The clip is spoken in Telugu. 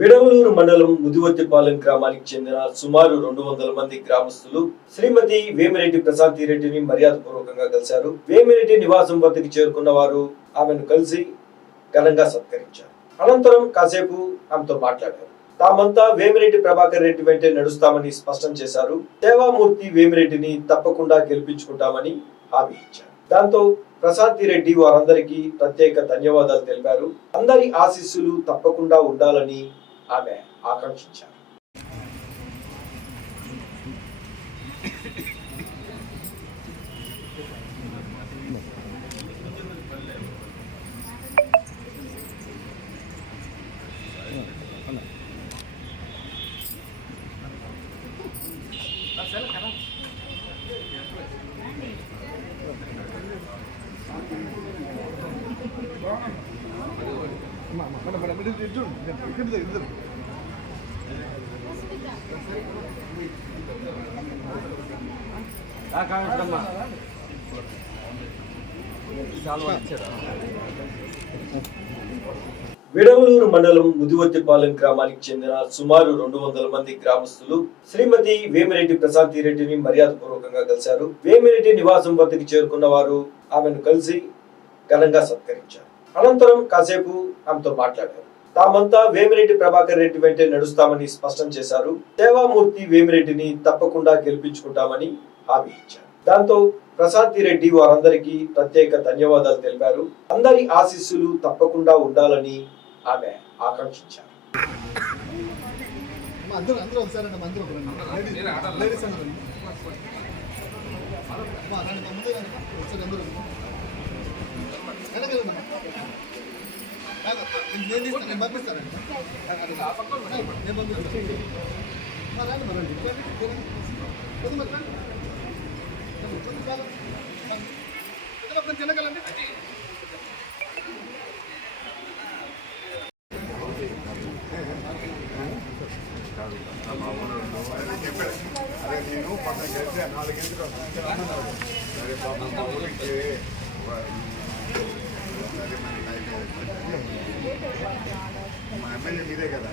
విడవలూరు మండలం ముదివత్తిపాలెం గ్రామానికి చెందిన సుమారు రెండు వందల మంది గ్రామస్తులు శ్రీమతి వేమిరెడ్డి ప్రశాంతి రెడ్డిని మర్యాదపూర్వకంగా కలిశారు. వేమిరెడ్డి నివాసం వద్దకు చేరుకున్న వారు ఆమెను కలిసి ఘనంగా సత్కరించారు. అనంతరం కాసేపు ఆమెతో మాట్లాడారు. తామంతా వేమిరెడ్డి ప్రభాకర్ రెడ్డి వెంటే నడుస్తామని స్పష్టం చేశారు. దేవామూర్తి వేమిరెడ్డిని తప్పకుండా గెలిపించుకుంటామని హామీ ఇచ్చారు. దాంతో ప్రశాంతి రెడ్డి వారందరికీ ప్రత్యేక ధన్యవాదాలు తెలిపారు. అందరి ఆశీస్సులు తప్పకుండా ఉండాలని ఆమె ఆకాంక్షించారు Thank you. విడవలూరు మండలం ముదివత్తిపాలెం గ్రామానికి చెందిన సుమారు రెండు వందల మంది గ్రామస్తులు శ్రీమతి వేమిరెడ్డి ప్రశాంతి రెడ్డిని మర్యాదపూర్వకంగా కలిశారు. వేమిరెడ్డి నివాసం వద్దకు చేరుకున్న వారు ఆమెను కలిసి ఘనంగా సత్కరించారు. అనంతరం కాసేపు ఆమెతో మాట్లాడారు. తామంతా వేమిరెడ్డి ప్రభాకర్ రెడ్డి వెంటే నడుస్తామని స్పష్టం చేశారు. దేవామూర్తి వేమిరెడ్డిని తప్పకుండా గెలిపించుకుంటామని హామీ ఇచ్చారు. దాంతో ప్రశాంతి రెడ్డి వారందరికీ ప్రత్యేక ధన్యవాదాలు తెలిపారు. అందరి ఆశీస్సులు తప్పకుండా ఉండాలని ఆమె ఆకాంక్షించారు. అందరూ నేను తీస్తాను, నేను పంపిస్తానండి. నేను పంపిస్తాను. కొంచెం నేను పక్కన కలిసి నాలుగింటికి వస్తాను సరే పాపం మా ఊరికి నైట్ ఎమ్మెల్యే మీదే కదా.